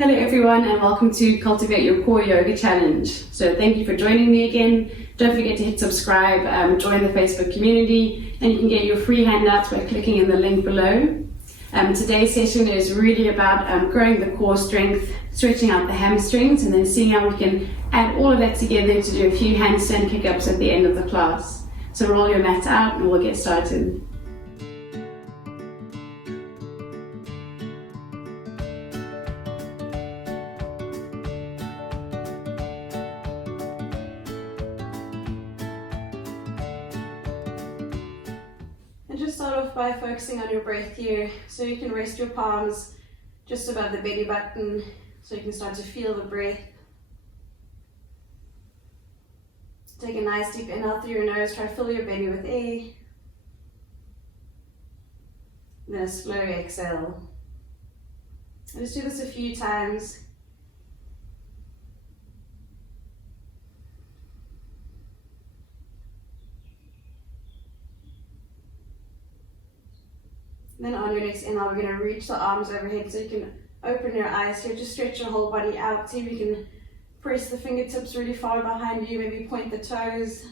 Hello everyone and welcome to Cultivate Your Core Yoga Challenge. So thank you for joining me again. Don't forget to hit subscribe, join the Facebook community, and you can get your free handouts by clicking in the link below. Today's session is really about growing the core strength, stretching out the hamstrings, and then seeing how we can add all of that together to do a few handstand kick-ups at the end of the class. So roll your mat out and we'll get started. Just start off by focusing on your breath here, so you can rest your palms just above the belly button so you can start to feel the breath. Take a nice deep inhale through your nose, try to fill your belly with air. And then a slow exhale. And just do this a few times. Then on your next inhale, we're going to reach the arms overhead so you can open your eyes here. Just stretch your whole body out. See if you can press the fingertips really far behind you. Maybe point the toes.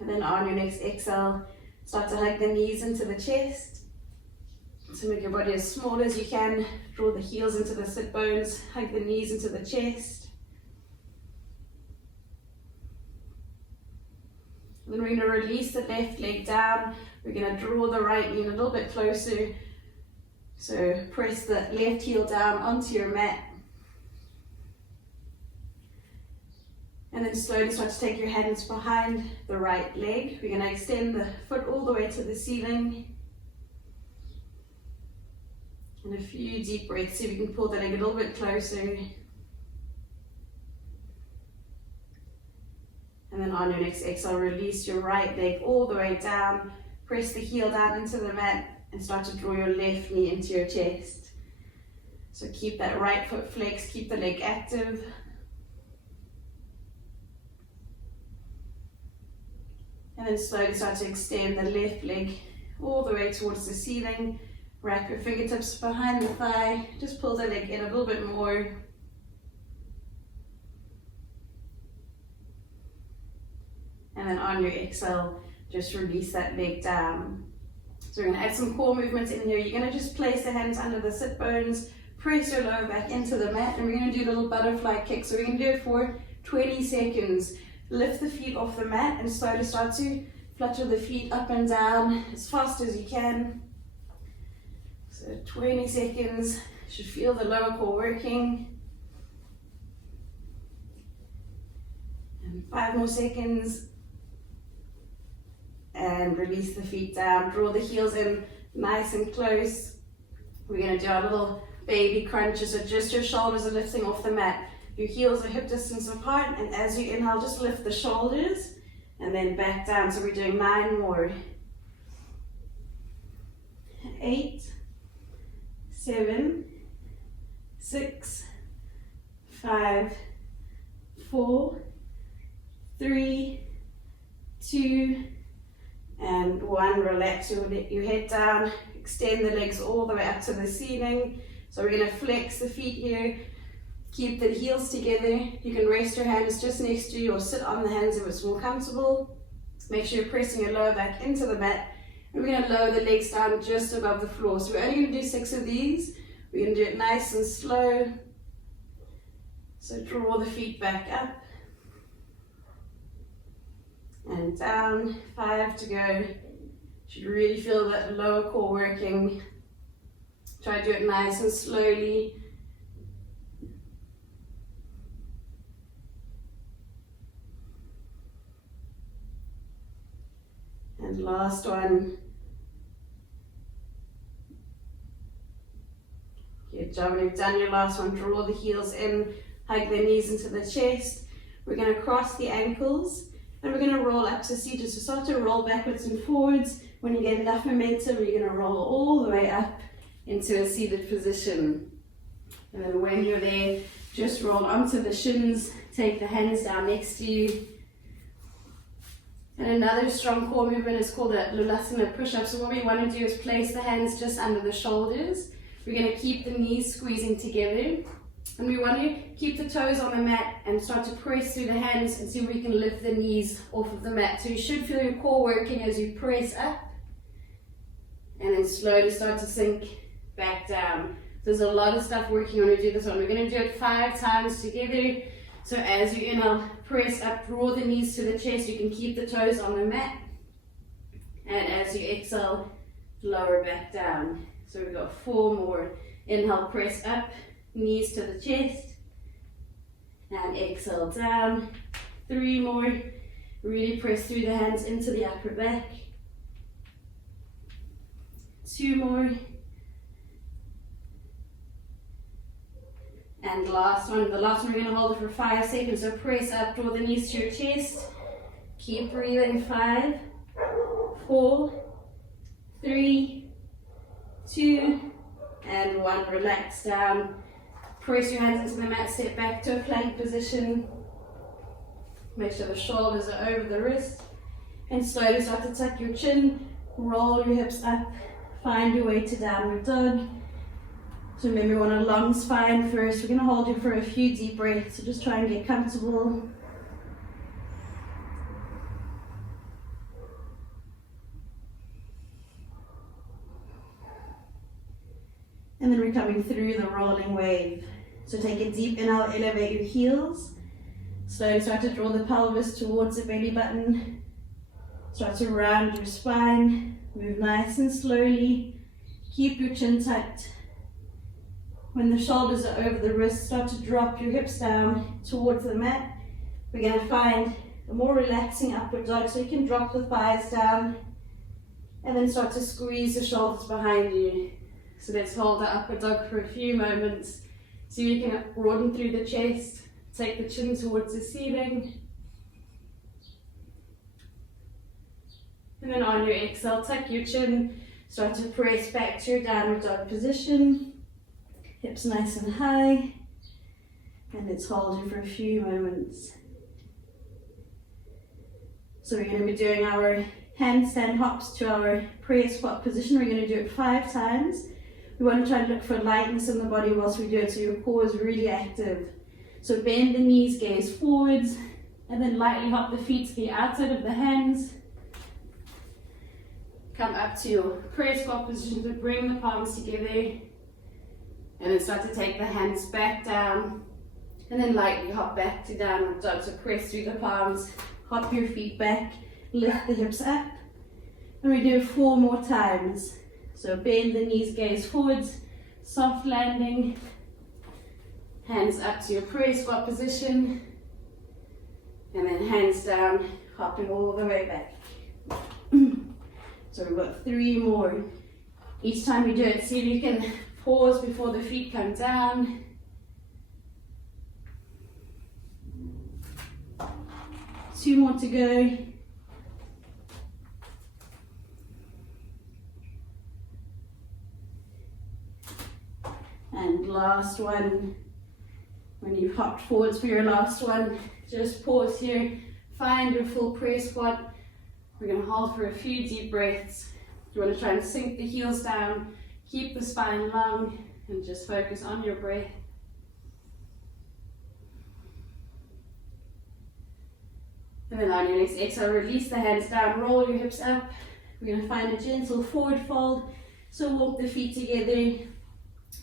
And then on your next exhale, start to hug the knees into the chest. So make your body as small as you can. Draw the heels into the sit bones. Hug the knees into the chest. Then we're going to release the left leg down. We're going to draw the right knee a little bit closer. So press the left heel down onto your mat. And then slowly start to take your hands behind the right leg. We're going to extend the foot all the way to the ceiling. And a few deep breaths. See if you can pull the leg a little bit closer. And then on your next exhale, release your right leg all the way down. Press the heel down into the mat and start to draw your left knee into your chest. So keep that right foot flexed, keep the leg active. And then slowly start to extend the left leg all the way towards the ceiling. Wrap your fingertips behind the thigh. Just pull the leg in a little bit more. And then on your exhale, just release that leg down. So we're going to add some core movements in here. You're going to just place the hands under the sit bones, press your lower back into the mat, and we're going to do a little butterfly kick. So we're going to do it for 20 seconds. Lift the feet off the mat and slowly start to flutter the feet up and down as fast as you can. So 20 seconds. You should feel the lower core working. And 5 more seconds. And release the feet down, draw the heels in nice and close. We're going to do our little baby crunches, so just your shoulders are lifting off the mat. Your heels are hip distance apart, and as you inhale, just lift the shoulders and then back down. So we're doing 9 more. 8, 7, 6, 5, 4, 3, 2, and 1. Relax your head down, extend the legs all the way up to the ceiling. So we're going to flex the feet here, keep the heels together. You can rest your hands just next to you or sit on the hands if it's more comfortable. Make sure you're pressing your lower back into the mat. And we're going to lower the legs down just above the floor. So we're only going to do 6 of these. We're going to do it nice and slow. So draw the feet back up. And down, 5 to go. Should really feel that lower core working. Try to do it nice and slowly. And last one. Good job. When you've done your last one, draw the heels in, hug the knees into the chest. We're going to cross the ankles. And we're going to roll up to seated. So start to roll backwards and forwards. When you get enough momentum, you're going to roll all the way up into a seated position. And then when you're there, just roll onto the shins. Take the hands down next to you. And another strong core movement is called a Lulasana push-up. So what we want to do is place the hands just under the shoulders. We're going to keep the knees squeezing together. And we want to keep the toes on the mat and start to press through the hands and see if we can lift the knees off of the mat. So you should feel your core working as you press up. And then slowly start to sink back down. There's a lot of stuff working on to do this one. We're going to do it 5 times together. So as you inhale, press up, draw the knees to the chest. You can keep the toes on the mat. And as you exhale, lower back down. So we've got 4 more. Inhale, press up, knees to the chest. And exhale down. 3 more. Really press through the hands into the upper back. 2 more. And last one. The last one we're going to hold it for 5 seconds. So press up, draw the knees to your chest. Keep breathing. 5, 4, 3, 2, and 1. Relax down. Press your hands into the mat. Step back to a plank position. Make sure the shoulders are over the wrist. And slowly start to tuck your chin. Roll your hips up. Find your way to downward dog. So remember, we want a long spine first. We're going to hold you for a few deep breaths. So just try and get comfortable. And then we're coming through the rolling wave. So take a deep inhale, elevate your heels. Slowly start to draw the pelvis towards the belly button. Start to round your spine. Move nice and slowly. Keep your chin tucked. When the shoulders are over the wrists, start to drop your hips down towards the mat. We're going to find a more relaxing upward dog, so you can drop the thighs down and then start to squeeze the shoulders behind you. So let's hold the upward dog for a few moments. So you can broaden through the chest, take the chin towards the ceiling. And then on your exhale, tuck your chin, start to press back to your downward dog position. Hips nice and high. And let's hold you for a few moments. So we're going to be doing our handstand hops to our prayer squat position. We're going to do it 5 times. We want to try and look for lightness in the body whilst we do it, so your core is really active. So bend the knees, gaze forwards, and then lightly hop the feet to the outside of the hands. Come up to your prayer squat position to bring the palms together. And then start to take the hands back down. And then lightly hop back to downward dog. So press through the palms, hop your feet back, lift the hips up. And we do it 4 more times. So bend the knees, gaze forwards, soft landing. Hands up to your prayer squat position. And then hands down, hopping all the way back. So we've got 3 more. Each time we do it, see if you can pause before the feet come down. Two more to go. And last one. When you've hopped forwards for your last one, just pause here. Find your full prayer squat. We're going to hold for a few deep breaths. You want to try and sink the heels down. Keep the spine long and just focus on your breath. And then on your next exhale, release the hands down, roll your hips up. We're going to find a gentle forward fold. So walk the feet together,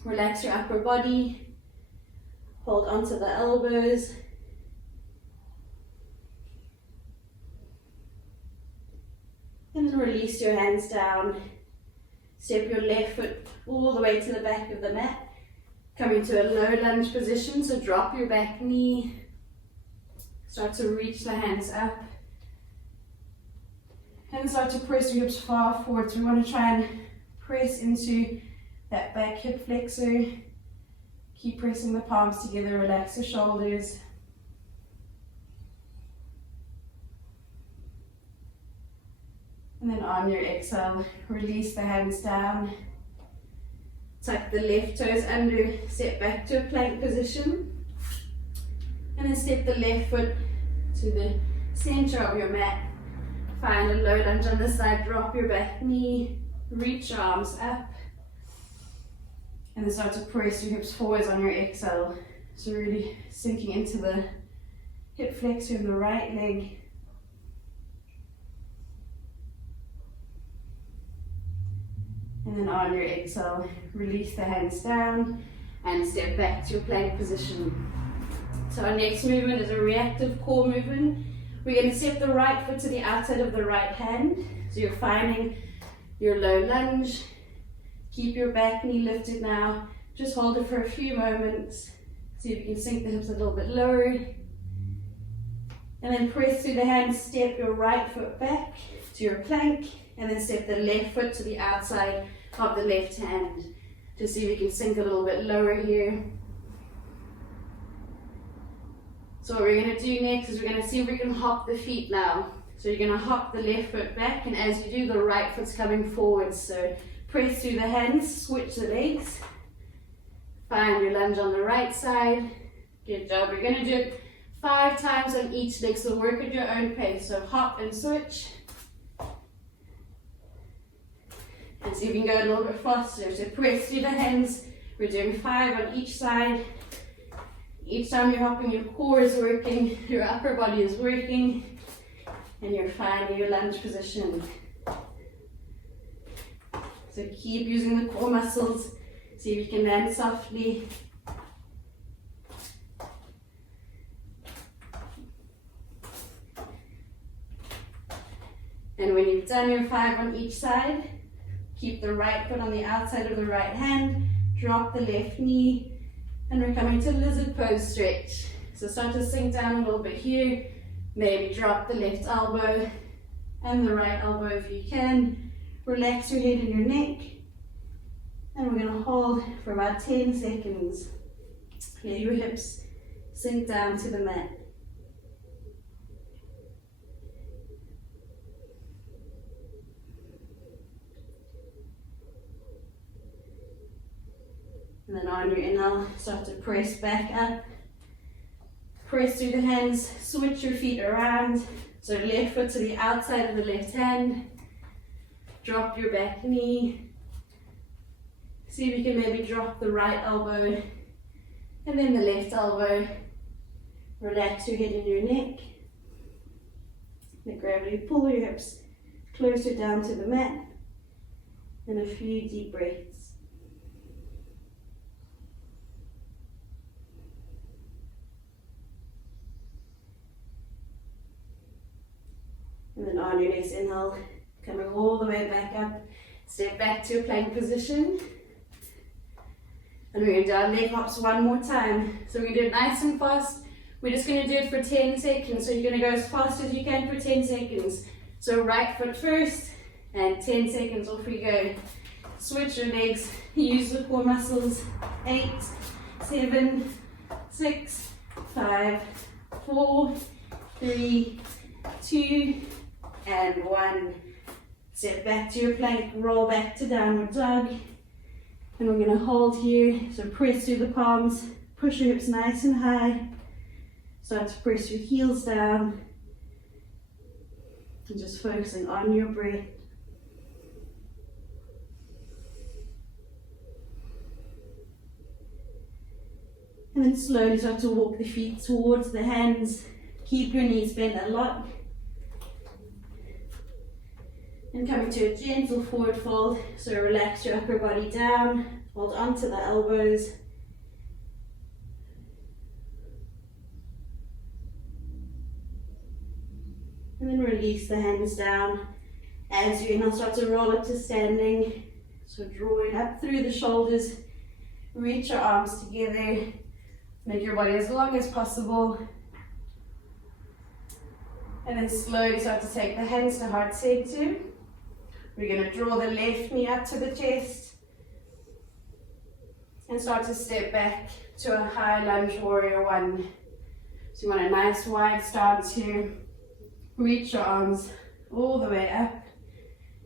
relax your upper body, hold onto the elbows. And then release your hands down. Step your left foot all the way to the back of the mat. Come into a low lunge position, so drop your back knee. Start to reach the hands up. And start to press your hips far forward. So we want to try and press into that back hip flexor. Keep pressing the palms together, relax the shoulders. And then on your exhale, release the hands down. Tuck the left toes under, step back to a plank position. And then step the left foot to the center of your mat. Find a low lunge on this side, drop your back knee, reach your arms up, and then start to press your hips forwards on your exhale. So really sinking into the hip flexor in the right leg. And then on your exhale, release the hands down and step back to your plank position. So our next movement is a reactive core movement. We're going to step the right foot to the outside of the right hand. So you're finding your low lunge. Keep your back knee lifted now. Just hold it for a few moments. See if you can sink the hips a little bit lower. And then press through the hands, step your right foot back to your plank, and then step the left foot to the outside of the left hand. Just see if you can sink a little bit lower here. So what we're going to do next is we're going to see if we can hop the feet now. So you're going to hop the left foot back, and as you do, the right foot's coming forward. So press through the hands, switch the legs. Find your lunge on the right side. Good job. We're going to do it 5 times on each leg, so work at your own pace. So hop and switch. And see if you can go a little bit faster. So press through the hands. We're doing 5 on each side. Each time you're hopping, your core is working, your upper body is working, and you're finding your lunge position. So keep using the core muscles. See if you can land softly. And when you've done your 5 on each side, keep the right foot on the outside of the right hand, drop the left knee, and we're coming to lizard pose stretch. So start to sink down a little bit here, maybe drop the left elbow and the right elbow if you can. Relax your head and your neck, and we're going to hold for about 10 seconds. Let your hips sink down to the mat. And then on your inhale, start to press back up. Press through the hands, switch your feet around. So left foot to the outside of the left hand. Drop your back knee. See if you can maybe drop the right elbow and then the left elbow. Relax your head and your neck. Let gravity pull your hips closer down to the mat. And a few deep breaths. And then on your next inhale, coming all the way back up, step back to your plank position. And we're going to do our leg hops one more time. So we're going to do it nice and fast. We're just going to do it for 10 seconds. So you're going to go as fast as you can for 10 seconds. So right foot first, and 10 seconds, off we go. Switch your legs, use the core muscles. 8, 7, 6, 5, 4, 3, 2, and 1. Step back to your plank, roll back to downward dog. And we're going to hold here. So press through the palms, push your hips nice and high. Start to press your heels down. And just focusing on your breath. And then slowly start to walk the feet towards the hands. Keep your knees bent a lot. And coming to a gentle forward fold. So relax your upper body down. Hold onto the elbows. And then release the hands down. As you inhale, start to roll up to standing. So drawing up through the shoulders. Reach your arms together. Make your body as long as possible. And then slowly start to take the hands to heart center. We're going to draw the left knee up to the chest. And start to step back to a high lunge warrior 1. So you want a nice wide stance here. Reach your arms all the way up.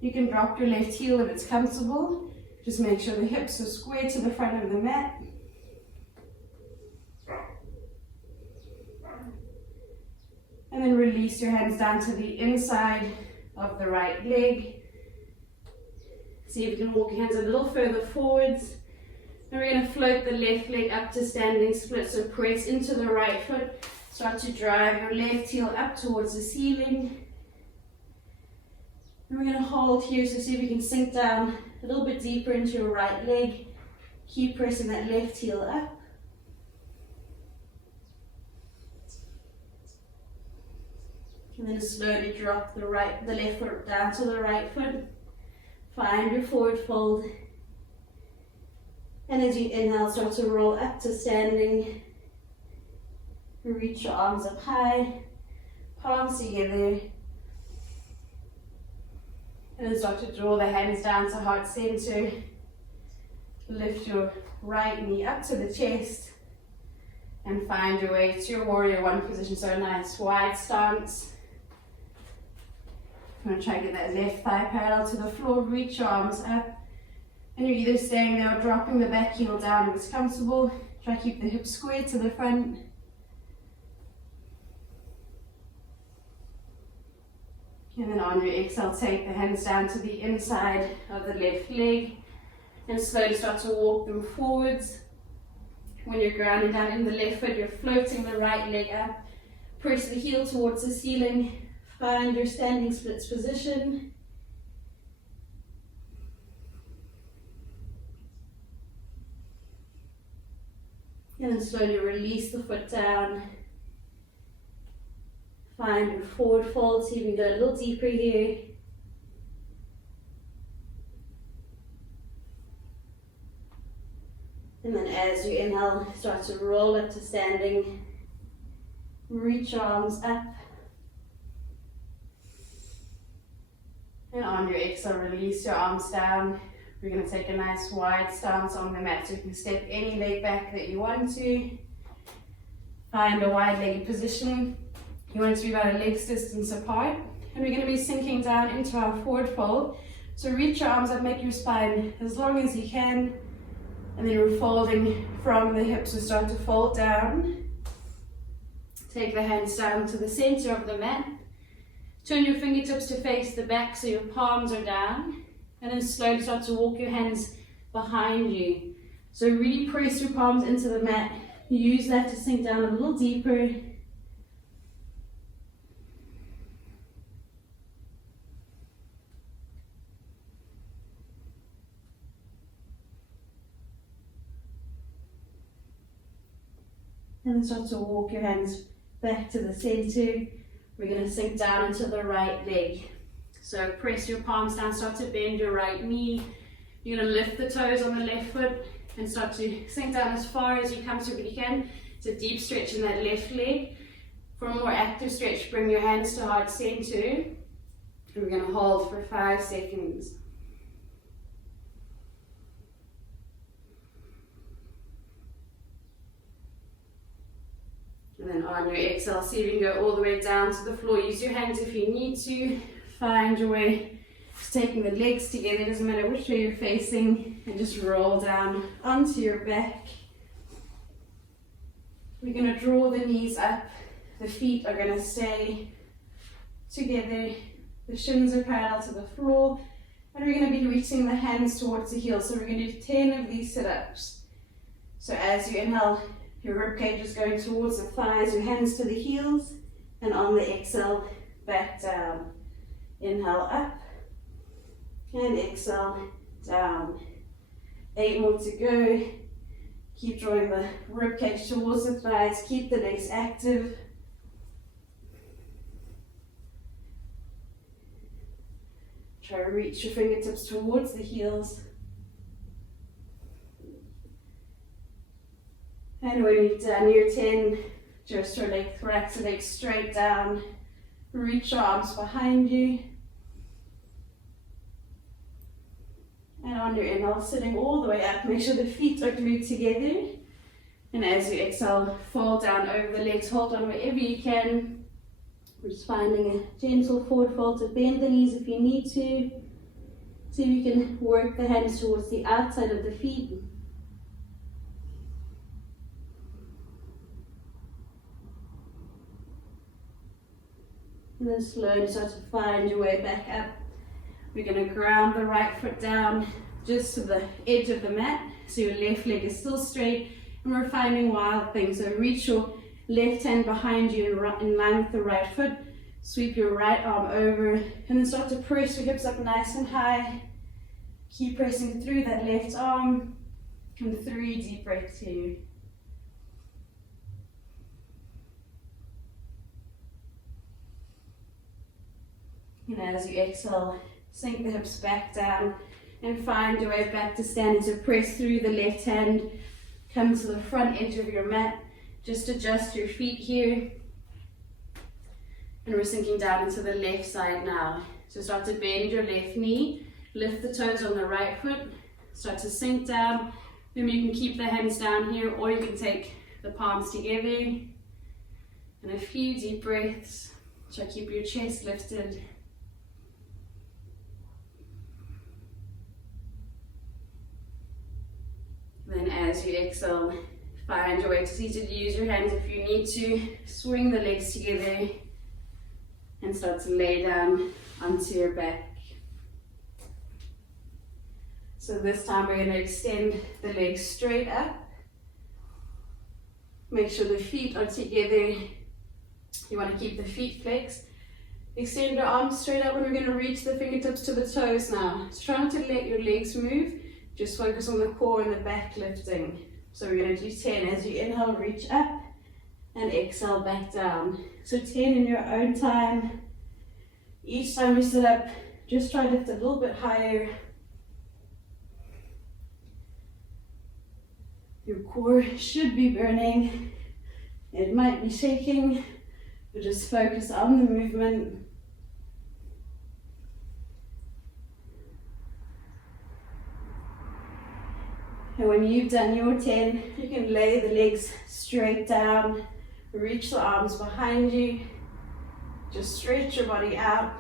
You can drop your left heel if it's comfortable. Just make sure the hips are square to the front of the mat. And then release your hands down to the inside of the right leg. See if you can walk your hands a little further forwards. And we're going to float the left leg up to standing split. So press into the right foot. Start to drive your left heel up towards the ceiling. And we're going to hold here, so see if you can sink down a little bit deeper into your right leg. Keep pressing that left heel up. And then slowly drop the left foot down to the right foot. Find your forward fold. And as you inhale, start to roll up to standing. Reach your arms up high, palms together. And then start to draw the hands down to heart center. Lift your right knee up to the chest. And find your way to your warrior one position. So a nice wide stance. I'm going to try to get that left thigh parallel to the floor. Reach your arms up. And you're either staying there or dropping the back heel down if it's comfortable. Try to keep the hips squared to the front. And then on your exhale, take the hands down to the inside of the left leg. And slowly start to walk them forwards. When you're grounding down in the left foot, you're floating the right leg up. Press the heel towards the ceiling. Find your standing splits position. And then slowly release the foot down. Find your forward fold, so you can go a little deeper here. And then as you inhale, start to roll up to standing. Reach your arms up. And on your exhale, release your arms down. We're going to take a nice wide stance on the mat, so you can step any leg back that you want to. Find a wide-legged position. You want it to be about a leg's distance apart. And we're going to be sinking down into our forward fold. So reach your arms up, make your spine as long as you can. And then we're folding from the hips, so start to fold down. Take the hands down to the center of the mat. Turn your fingertips to face the back so your palms are down. And then slowly start to walk your hands behind you. So really press your palms into the mat. Use that to sink down a little deeper. And then start to walk your hands back to the center. We're going to sink down into the right leg. So press your palms down, start to bend your right knee. You're going to lift the toes on the left foot and start to sink down as far as you comfortably can. It's a deep stretch in that left leg. For a more active stretch, bring your hands to heart center. And we're going to hold for 5 seconds. And then on your exhale, see if you can go all the way down to the floor. Use your hands if you need to. Find your way to taking the legs together. It doesn't matter which way you're facing. And just roll down onto your back. We're going to draw the knees up. The feet are going to stay together. The shins are parallel to the floor. And we're going to be reaching the hands towards the heels. So we're going to do 10 of these sit-ups. So as you inhale, your ribcage is going towards the thighs, your hands to the heels, and on the exhale, back down. Inhale up, and exhale down. 8 more to go. Keep drawing the ribcage towards the thighs, keep the legs active. Try to reach your fingertips towards the heels. And when you've done your 10, just relax the legs straight down. Reach your arms behind you. And on your inhale, sitting all the way up, make sure the feet are glued together. And as you exhale, fold down over the legs, hold on wherever you can. We're just finding a gentle forward fold to bend the knees if you need to. See if you can work the hands towards the outside of the feet. And then slowly start to find your way back up. We're going to ground the right foot down just to the edge of the mat, so your left leg is still straight, and we're finding wild things. So reach your left hand behind you in line with the right foot, sweep your right arm over, and then start to press your hips up nice and high. Keep pressing through that left arm, and 3 deep breaths here. And as you exhale, sink the hips back down and find your way back to standing. So press through the left hand, come to the front edge of your mat, just adjust your feet here. And we're sinking down into the left side now. So start to bend your left knee, lift the toes on the right foot, start to sink down. Then you can keep the hands down here, or you can take the palms together. And a few deep breaths. Try to keep your chest lifted. Then as you exhale, find your way to seated. Use your hands if you need to. Swing the legs together and start to lay down onto your back. So this time we're going to extend the legs straight up. Make sure the feet are together. You want to keep the feet flexed. Extend your arms straight up, and we're going to reach the fingertips to the toes now. So try not to let your legs move. Just focus on the core and the back lifting. So we're going to do 10. As you inhale, reach up, and exhale back down. So 10 in your own time. Each time you sit up, just try to lift a little bit higher. Your core should be burning. It might be shaking, but just focus on the movement. And when you've done your 10, you can lay the legs straight down, reach the arms behind you, just stretch your body out.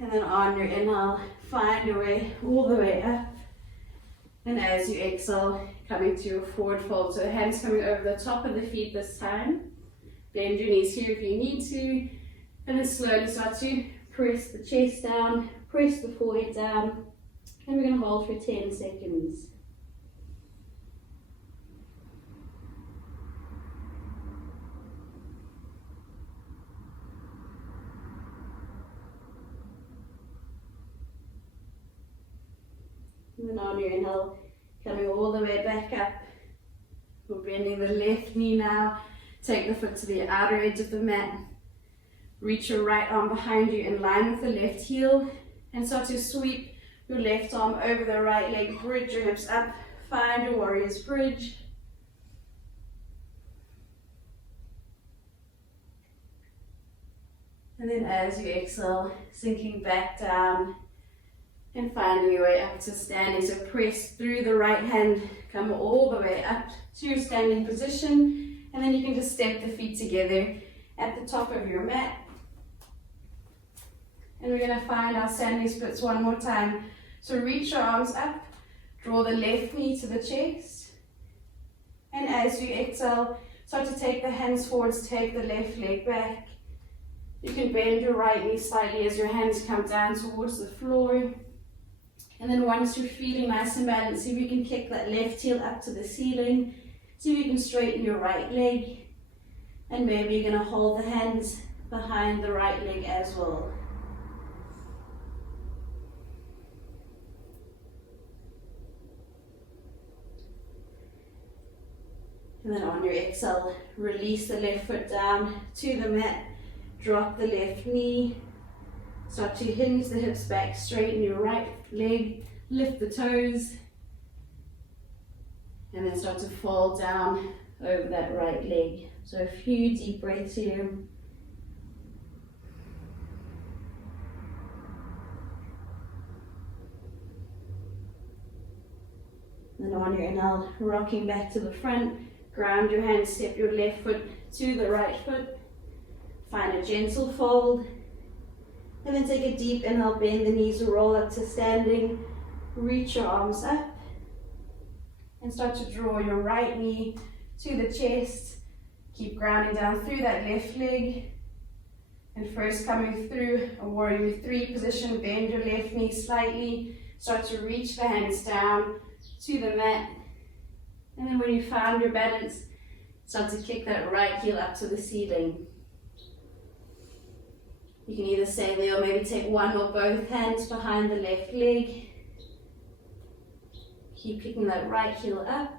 And then on your inhale, find your way all the way up. And as you exhale, coming to your forward fold. So the hands coming over the top of the feet this time. Bend your knees here if you need to. And then slowly start to press the chest down, press the forehead down. And we're going to hold for 10 seconds. And then on your inhale, coming all the way back up. We're bending the left knee now. Take the foot to the outer edge of the mat. Reach your right arm behind you in line with the left heel. And start to sweep your left arm over the right leg. Bridge your hips up. Find your warrior's bridge. And then as you exhale, sinking back down and finding your way up to standing. So press through the right hand, come all the way up to your standing position, and then you can just step the feet together at the top of your mat. And we're going to find our standing splits one more time. So reach your arms up, draw the left knee to the chest, and as you exhale, start to take the hands forwards, take the left leg back. You can bend your right knee slightly as your hands come down towards the floor. And then once you're feeling nice and balanced, see if you can kick that left heel up to the ceiling. See if you can straighten your right leg. And maybe you're going to hold the hands behind the right leg as well. And then on your exhale, release the left foot down to the mat. Drop the left knee. Start to hinge the hips back, straighten your right leg, lift the toes, and then start to fall down over that right leg. So a few deep breaths here. Then on your inhale, rocking back to the front, ground your hands, step your left foot to the right foot, find a gentle fold. And then take a deep inhale, bend the knees, roll up to standing, reach your arms up, and start to draw your right knee to the chest. Keep grounding down through that left leg. And first coming through a warrior 3 position, bend your left knee slightly, start to reach the hands down to the mat. And then when you found your balance, start to kick that right heel up to the ceiling. You can either stay there or maybe take one or both hands behind the left leg. Keep kicking that right heel up.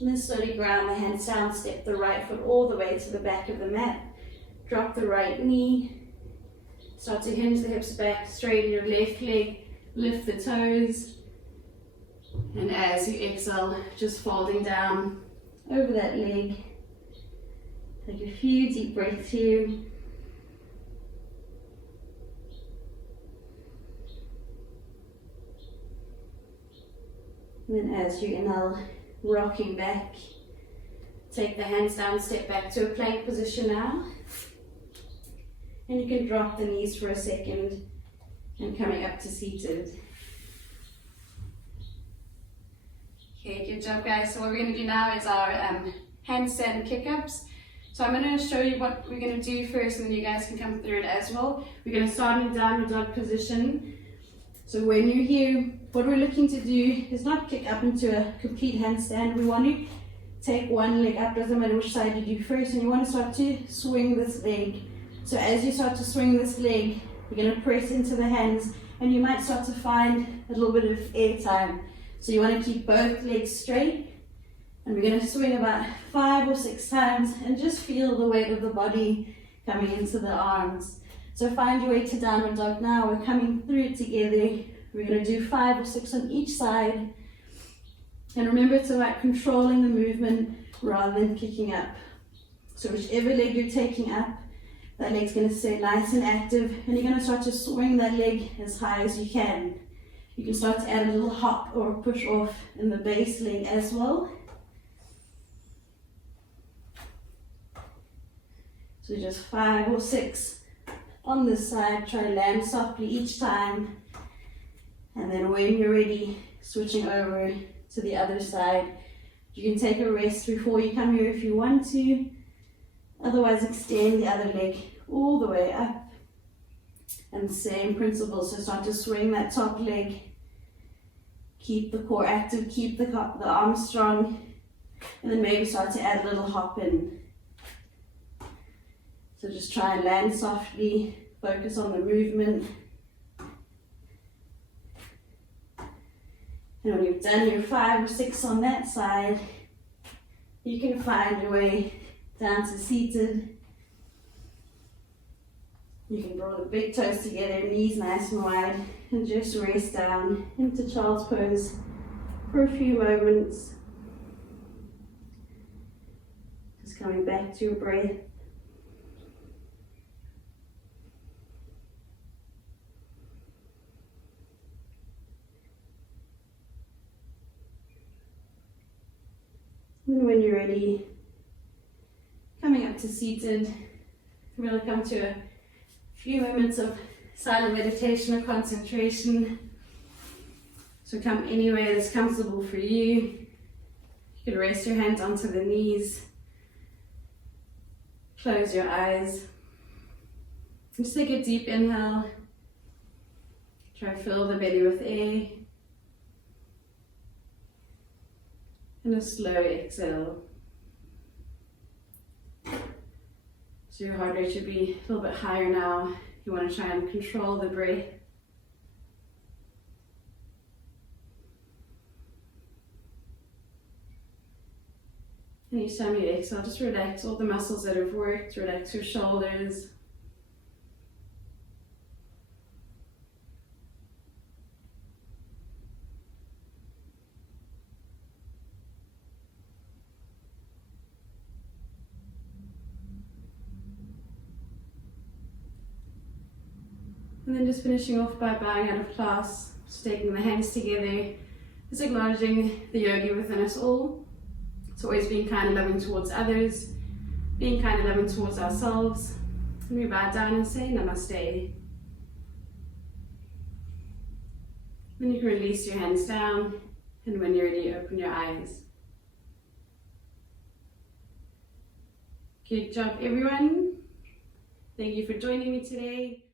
And then slowly ground the hands down, step the right foot all the way to the back of the mat. Drop the right knee. Start to hinge the hips back, straighten your left leg, lift the toes. And as you exhale, just folding down over that leg. Take a few deep breaths here. And then as you inhale, rocking back. Take the hands down, step back to a plank position now. And you can drop the knees for a second and coming up to seated. Okay, good job guys. So what we're going to do now is our handstand kick-ups. So I'm going to show you what we're going to do first and then you guys can come through it as well. We're going to start in a downward dog position. So when you're here, what we're looking to do is not kick up into a complete handstand. We want to take one leg up, doesn't matter which side you do first, and you want to start to swing this leg. So as you start to swing this leg, you're going to press into the hands and you might start to find a little bit of air time. So you want to keep both legs straight and we're going to swing about 5 or 6 times and just feel the weight of the body coming into the arms. So find your way to downward dog now. We're coming through it together. We're going to do 5 or 6 on each side. And remember, it's about controlling the movement rather than kicking up. So whichever leg you're taking up, that leg's going to stay nice and active. And you're going to start to swing that leg as high as you can. You can start to add a little hop or push off in the base leg as well. So just 5 or 6 on this side. Try to land softly each time. And then when you're ready, switching over to the other side. You can take a rest before you come here if you want to. Otherwise, extend the other leg all the way up. And same principle, so start to swing that top leg. Keep the core active, keep the arms strong. And then maybe start to add a little hop in. So just try and land softly, focus on the movement. And when you've done your 5 or 6 on that side, you can find your way down to seated. You can draw the big toes together, knees nice and wide, and just rest down into child's pose for a few moments. Just coming back to your breath. And when you're ready, coming up to seated, we're going to come to a few moments of silent meditation or concentration. So come anywhere that's comfortable for you. You can rest your hands onto the knees. Close your eyes. Just take a deep inhale. Try to fill the belly with air. And a slow exhale. So your heart rate should be a little bit higher now. You want to try and control the breath. And each time you exhale, just relax all the muscles that have worked. Relax your shoulders. And then just finishing off by bowing out of class, just taking the hands together, just acknowledging the yogi within us all. It's always being kind and loving towards others, being kind and loving towards ourselves. And we bow down and say Namaste. Then you can release your hands down, and when you're ready, open your eyes. Good job, everyone. Thank you for joining me today.